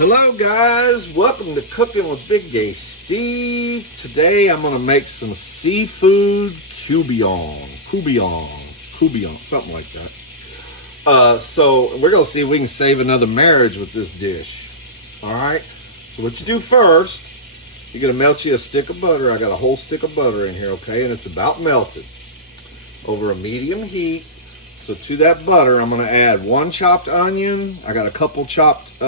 Hello guys, welcome to Cooking with Big Gay Steve. Today I'm going to make some seafood Coubion, something like that. So we're going to see if we can save another marriage with this dish. Alright, so what you do first, you're going to melt you a stick of butter. I got a whole stick of butter in here, okay, and it's about melted over a medium heat. So to that butter, I'm going to add one chopped onion. I got a couple chopped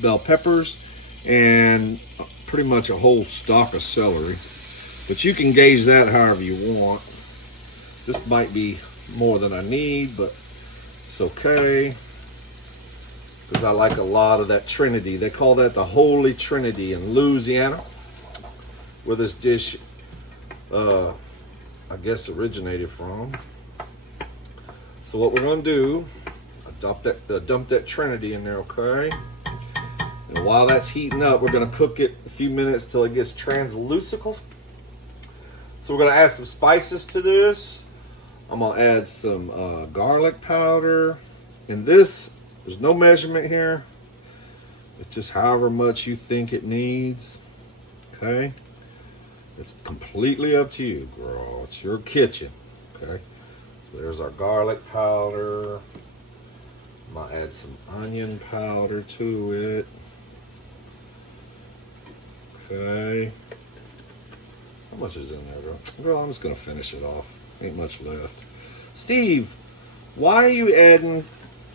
bell peppers and pretty much a whole stalk of celery, but you can gauge that however you want. This might be more than I need, but it's okay because I like a lot of that Trinity. They call that the Holy Trinity in Louisiana, where this dish I guess originated from. So what we're going to do, I dump that Trinity in there, okay? And while that's heating up, we're going to cook it a few minutes till it gets translucent. So we're going to add some spices to this. I'm going to add some garlic powder. And this, there's no measurement here. It's just however much you think it needs. Okay? It's completely up to you, girl. It's your kitchen. Okay? So there's our garlic powder. I'm going to add some onion powder to it. Okay. How much is in there, girl? Girl, I'm just going to finish it off. Ain't much left. Steve, why are you adding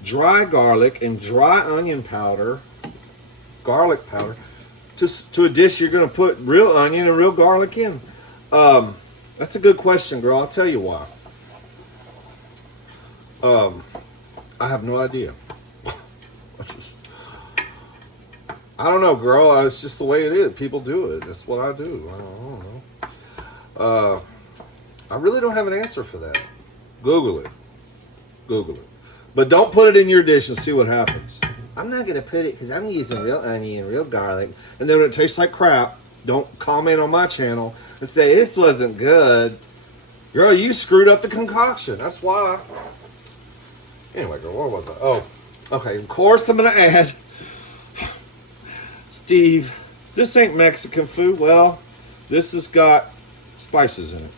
dry garlic and dry onion powder, garlic powder, to a dish you're going to put real onion and real garlic in? That's a good question, girl. I'll tell you why. I have no idea. I don't know, girl. It's just the way it is. People do it. That's what I do. I don't know. I really don't have an answer for that. Google it. Google it. But don't put it in your dish and see what happens. I'm not going to put it because I'm using real onion and real garlic. And then when it tastes like crap, don't comment on my channel and say, this wasn't good. Girl, you screwed up the concoction. That's why. Anyway, girl, where was I? Oh, okay. Of course, I'm going to add... Steve, this ain't Mexican food. Well, this has got spices in it.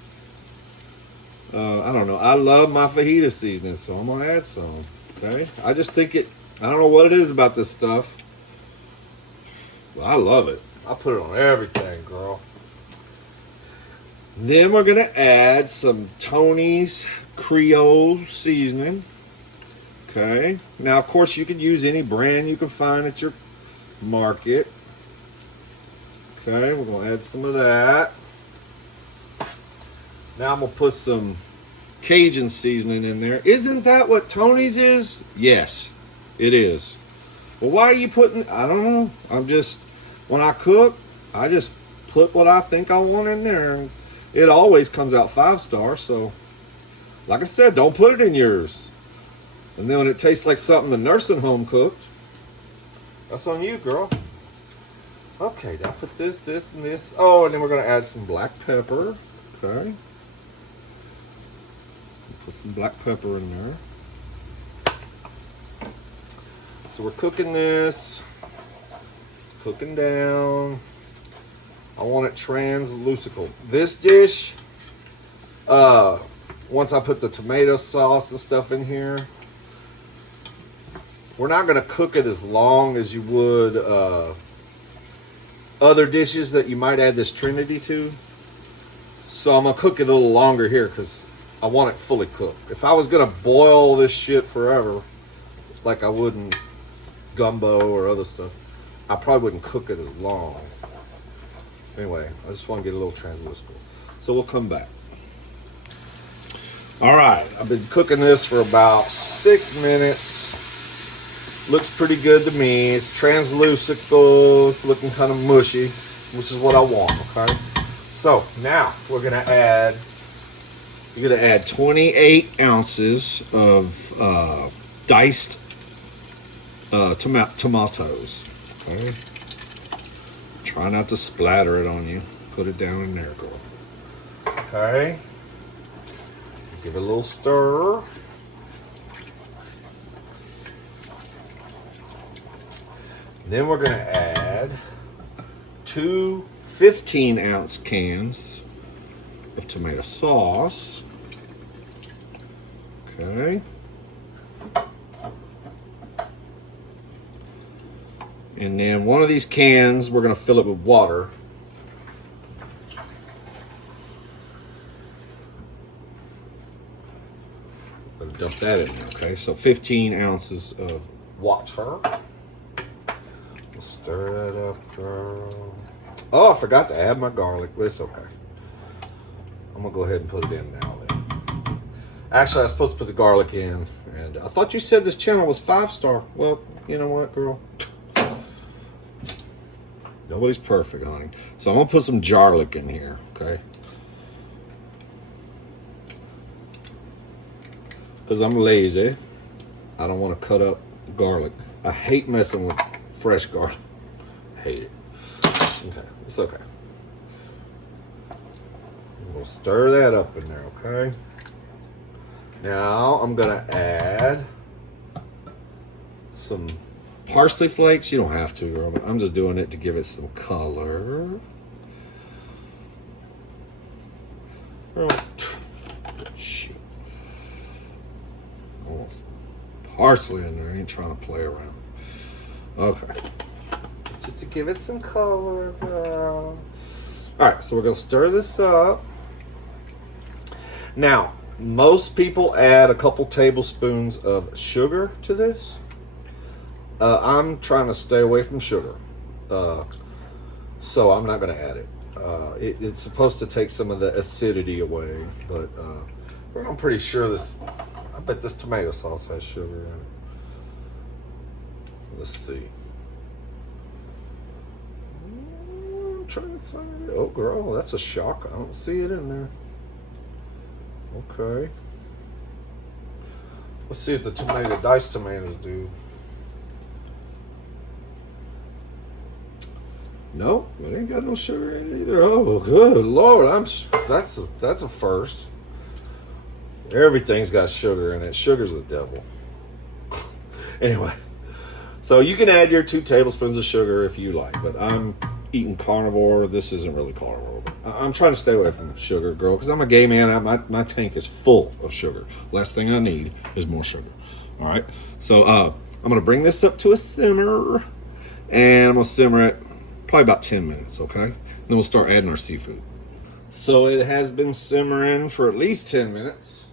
I don't know. I love my fajita seasoning, so I'm going to add some. Okay? I just think it... I don't know what it is about this stuff. Well, I love it. I put it on everything, girl. Then we're going to add some Tony's Creole seasoning. Okay. Now, of course, you could use any brand you can find at your market. Okay, we're going to add some of that. Now I'm going to put some Cajun seasoning in there. Isn't that what Tony's is? Yes, it is. Well, why are you putting... I don't know. I'm just... When I cook, I just put what I think I want in there. And it always comes out 5-star, so... Like I said, don't put it in yours. And then when it tastes like something the nursing home cooked, that's on you, girl. Okay, now put this, this, and this. Oh, and then we're going to add some black pepper. Okay. Put some black pepper in there. So we're cooking this. It's cooking down. I want it translucent. This dish, once I put the tomato sauce and stuff in here, we're not going to cook it as long as you would other dishes that you might add this Trinity to. So I'm going to cook it a little longer here because I want it fully cooked. If I was going to boil this shit forever, like I would in gumbo or other stuff, I probably wouldn't cook it as long. Anyway, I just want to get a little translucent. So we'll come back. All right, I've been cooking this for about 6 minutes. Looks pretty good to me. It's translucent, looking kind of mushy, which is what I want, okay? So now we're gonna add, you're gonna add 28 ounces of diced tomatoes, okay? Try not to splatter it on you. Put it down in there, girl. Okay. Give it a little stir. Then we're gonna add 2 15-ounce cans of tomato sauce. Okay. And then one of these cans, we're gonna fill it with water. Gonna dump that in there, okay? So 15 ounces of water. Stir that up, girl. Oh, I forgot to add my garlic. It's okay. I'm gonna go ahead and put it in now then. Actually, I was supposed to put the garlic in, and I thought you said this channel was 5-star. Well, you know what, girl? Nobody's perfect, honey. So I'm gonna put some garlic in here, okay? Because I'm lazy. I don't want to cut up garlic. I hate messing with fresh garlic. Hate it. Okay, it's okay. We'll stir that up in there, okay? Now I'm gonna add some parsley flakes. You don't have to, girl, but I'm just doing it to give it some color. Oh, shoot. Oh, parsley in there. I ain't trying to play around. Okay. Just to give it some color, girl. Alright, so we're going to stir this up. Now, most people add a couple tablespoons of sugar to this. I'm trying to stay away from sugar. So I'm not going to add it. It's supposed to take some of the acidity away, but I'm pretty sure this, I bet this tomato sauce has sugar in it. Let's see. I'm trying to find it. Oh, girl, that's a shock. I don't see it in there. Okay. Let's see if the diced tomatoes do. Nope, it ain't got no sugar in it either. Oh, good Lord, that's a first. Everything's got sugar in it. Sugar's the devil. Anyway, so you can add your 2 tablespoons of sugar if you like, but I'm eating carnivore. This isn't really carnivore. I'm trying to stay away from sugar, girl, because I'm a gay man. My tank is full of sugar. Last thing I need is more sugar. All right, so I'm gonna bring this up to a simmer, and I'm gonna simmer it probably about 10 minutes, okay? Then we'll start adding our seafood. So it has been simmering for at least 10 minutes.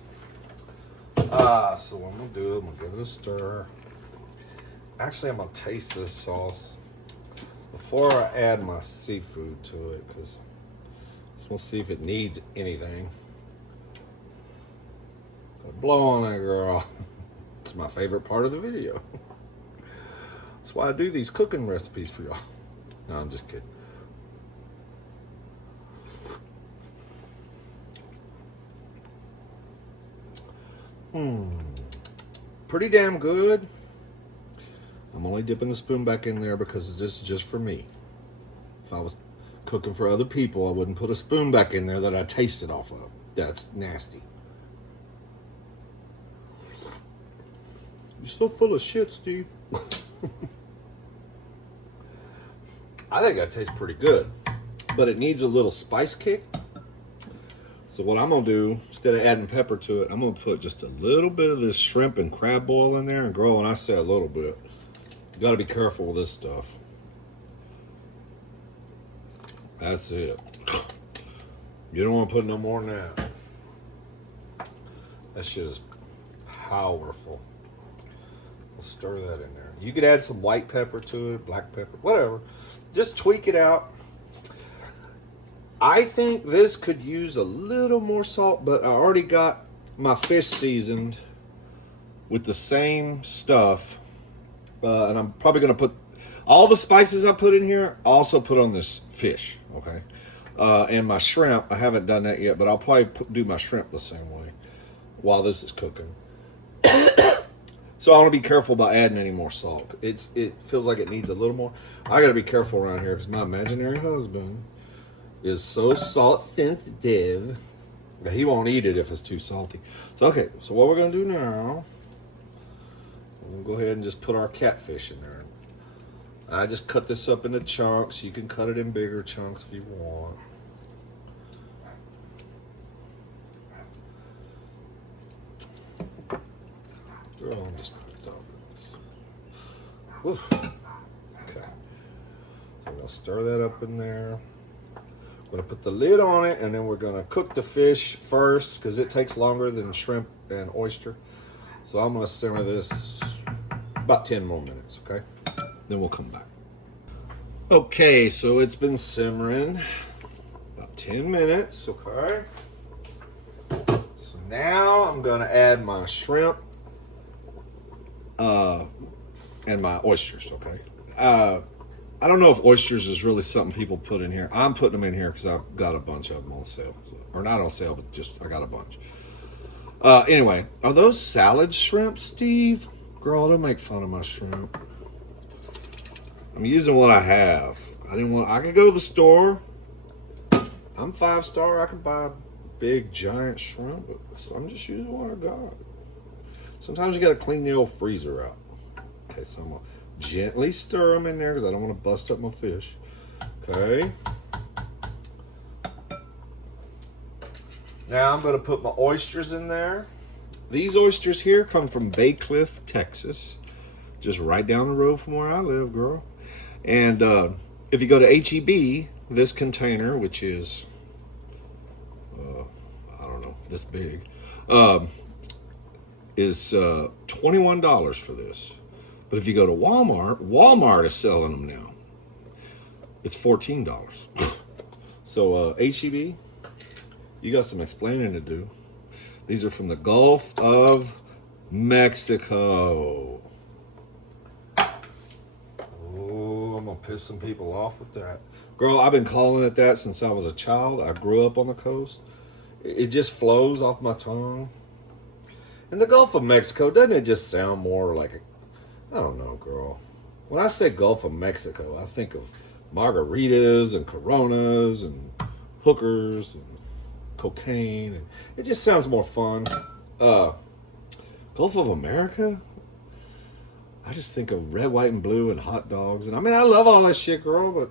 So what I'm gonna do, I'm gonna give it a stir. Actually, I'm gonna taste this sauce before I add my seafood to it, because we'll see if it needs anything. Blow on it, girl. It's my favorite part of the video. That's why I do these cooking recipes for y'all. No, I'm just kidding. Pretty damn good. I'm only dipping the spoon back in there because this is just for me. If I was cooking for other people, I wouldn't put a spoon back in there that I tasted off of. That's nasty. You're so full of shit, Steve. I think that tastes pretty good, but it needs a little spice kick. So what I'm gonna do, instead of adding pepper to it, I'm gonna put just a little bit of this shrimp and crab boil in there. And girl, when I say a little bit, you gotta be careful with this stuff. That's it. You don't want to put no more than that. That shit is powerful. We'll stir that in there. You could add some white pepper to it, black pepper, whatever. Just tweak it out. I think this could use a little more salt, but I already got my fish seasoned with the same stuff. And I'm probably going to put all the spices I put in here, also put on this fish, okay? And my shrimp, I haven't done that yet, but I'll probably do my shrimp the same way while this is cooking. So I want to be careful about adding any more salt. It feels like it needs a little more. I got to be careful around here because my imaginary husband is so salt sensitive that he won't eat it if it's too salty. So okay, so what we're going to do now, we'll go ahead and just put our catfish in there. I just cut this up into chunks. You can cut it in bigger chunks if you want. Oh, I'm just Whew. Okay. So I'm gonna stir that up in there. I'm gonna put the lid on it, and then we're gonna cook the fish first because it takes longer than shrimp and oyster. So I'm gonna simmer this about 10 more minutes, okay? Then we'll come back. Okay, so it's been simmering about 10 minutes, okay? So now I'm gonna add my shrimp and my oysters, okay? I don't know if oysters is really something people put in here. I'm putting them in here because I've got a bunch of them on sale. Or not on sale, but just I got a bunch. Anyway, are those salad shrimp, Steve? Girl, don't make fun of my shrimp. I'm using what I have. I could go to the store. I'm 5-star. I could buy a big giant shrimp, but I'm just using what I got. Sometimes you got to clean the old freezer out. Okay, so I'm gonna gently stir them in there because I don't want to bust up my fish. Okay. Now I'm going to put my oysters in there. These oysters here come from Bay Cliff, Texas. Just right down the road from where I live, girl. And if you go to HEB, this container, which is, I don't know, this big, is $21 for this. But if you go to Walmart, Walmart is selling them now. It's $14. So HEB, you got some explaining to do. These are from the Gulf of Mexico. Oh, I'm gonna piss some people off with that. Girl, I've been calling it that since I was a child. I grew up on the coast. It just flows off my tongue. And the Gulf of Mexico, doesn't it just sound more like I don't know, girl. When I say Gulf of Mexico, I think of margaritas and Coronas and hookers and cocaine. And it just sounds more fun. Gulf of America? I just think of red, white, and blue and hot dogs. And I mean, I love all that shit, girl, but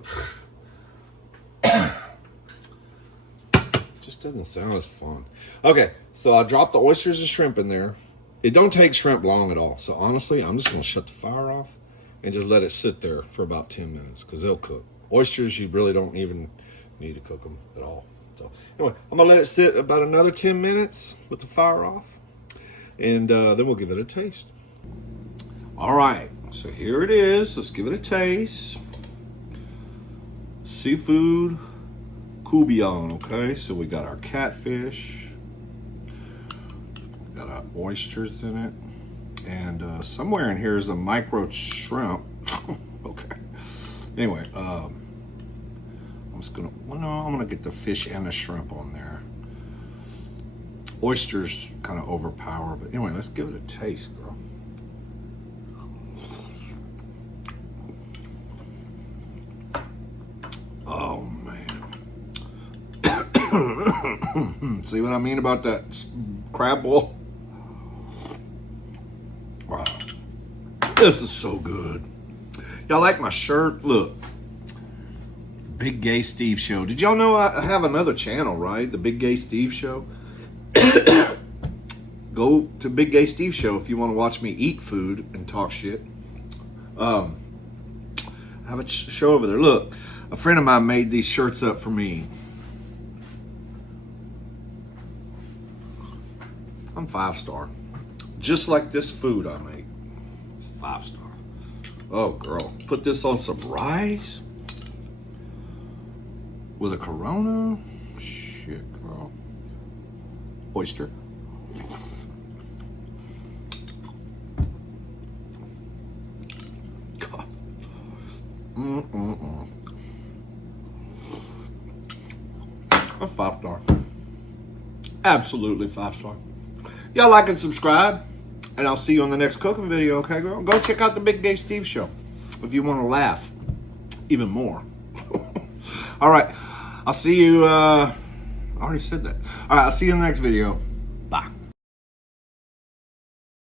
just doesn't sound as fun. Okay, so I dropped the oysters and shrimp in there. It don't take shrimp long at all. So honestly, I'm just gonna shut the fire off and just let it sit there for about 10 minutes because they'll cook. Oysters, you really don't even need to cook them at all. So anyway, I'm gonna let it sit about another 10 minutes with the fire off, and then we'll give it a taste. All right, so here it is. Let's give it a taste. Seafood Coubion, okay? So we got our catfish. Got our oysters in it, and somewhere in here is a micro shrimp. Okay. Anyway, I'm gonna get the fish and the shrimp on there. Oysters kind of overpower, but anyway, let's give it a taste, girl. Oh man. See what I mean about that crab boil? Wow, this is so good. Y'all like my shirt? Look, Big Gay Steve Show. Did y'all know I have another channel, right? The Big Gay Steve Show. Go to Big Gay Steve Show if you want to watch me eat food and talk shit. I have a show over there. Look, a friend of mine made these shirts up for me. I'm 5-star. Just like this food I make. 5-star. Oh, girl. Put this on some rice with a Corona. Shit, girl. Oyster. God. A 5-star. Absolutely 5-star. Y'all like and subscribe, and I'll see you on the next cooking video, okay, girl? Go check out the Big Gay Steve Show if you want to laugh even more. All right, I'll see you. I already said that. All right, I'll see you in the next video.